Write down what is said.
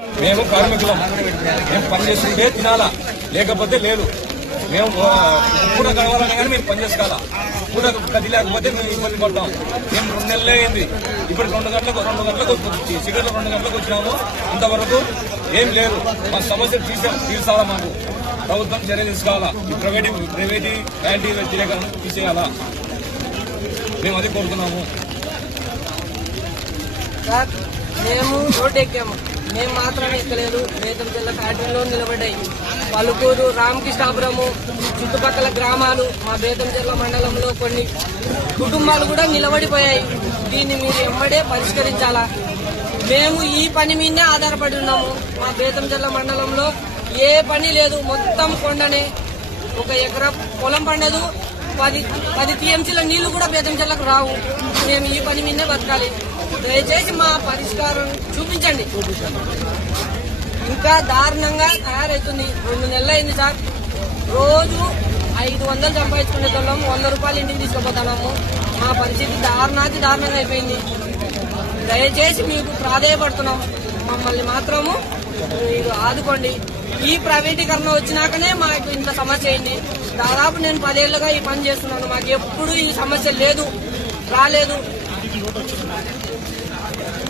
మేము కార్మికులం. మేము పనిచేస్తుంటే తినాలా? లేకపోతే లేదు. మేము ఆ, పూట కానీ మేము పనిచేసుకోవాలా చేసుకోవాలా? గది లేకపోతే మేము ఇబ్బంది పడతాం. మేము రెండు నెలలే అయింది. ఇప్పుడు రెండు గంటలకు రెండు గంటలకు వచ్చి- సిగరెట్లు రెండు గంటలకు వచ్చినాము. ఇంతవరకు ఏం లేదు. మా సమస్య తీసే తీర్చాలా మాకు? ప్రభుత్వం చర్య తీసుకోవాలా? ఈ ప్రైవేట్ ప్రైవేట్ యాంటీ వ్యతిరేకం తీసేయాలా? మేము అది కోరుతున్నాము. మేము రోడ్డు ఎక్కాము. మేము మాత్రమే ఎక్కలేదు. వేదం జిల్లా ఫ్యాక్టరీలో నిలబడ్డాయి. పలుకూరు రామకృష్ణాపురము చుట్టుపక్కల గ్రామాలు మా బేతం జిల్లా మండలంలో కొన్ని కుటుంబాలు కూడా నిలబడిపోయాయి. దీన్ని మీరు ఎమ్మడే పరిష్కరించాలా? మేము ఈ పని మీదనే ఆధారపడి ఉన్నాము. మా బేతం జిల్లా మండలంలో ఏ పని లేదు. మొత్తం కొండనే. ఒక ఎకరా పొలం పండదు. పది పది టీఎంసీల నీళ్ళు కూడా బేతం జిల్లాకు రావు. మేము ఈ పని మీదే బతకాలి. దయచేసి మా పరిష్కారం చూపించండి. ఇంకా దారుణంగా తయారవుతుంది రెండు నెలలు అయింది సార్. రోజు ఐదు వందలు సంపాదించుకునే వాళ్ళం. వంద రూపాయలు ఇంటికి తీసుకుపోతున్నాము. మా పరిస్థితి దారుణాతి దారుణంగా అయిపోయింది. దయచేసి మీకు ప్రాధేయపడుతున్నాం. మమ్మల్ని మాత్రము మీరు ఆదుకోండి. ఈ ప్రైవేటీకరణ వచ్చినాకనే మాకు ఇంత సమస్య అయింది. దాదాపు నేను పదేళ్ళుగా ఈ పని చేస్తున్నాను. మాకు ఎప్పుడు ఈ సమస్య లేదు రాలేదు. 事待って。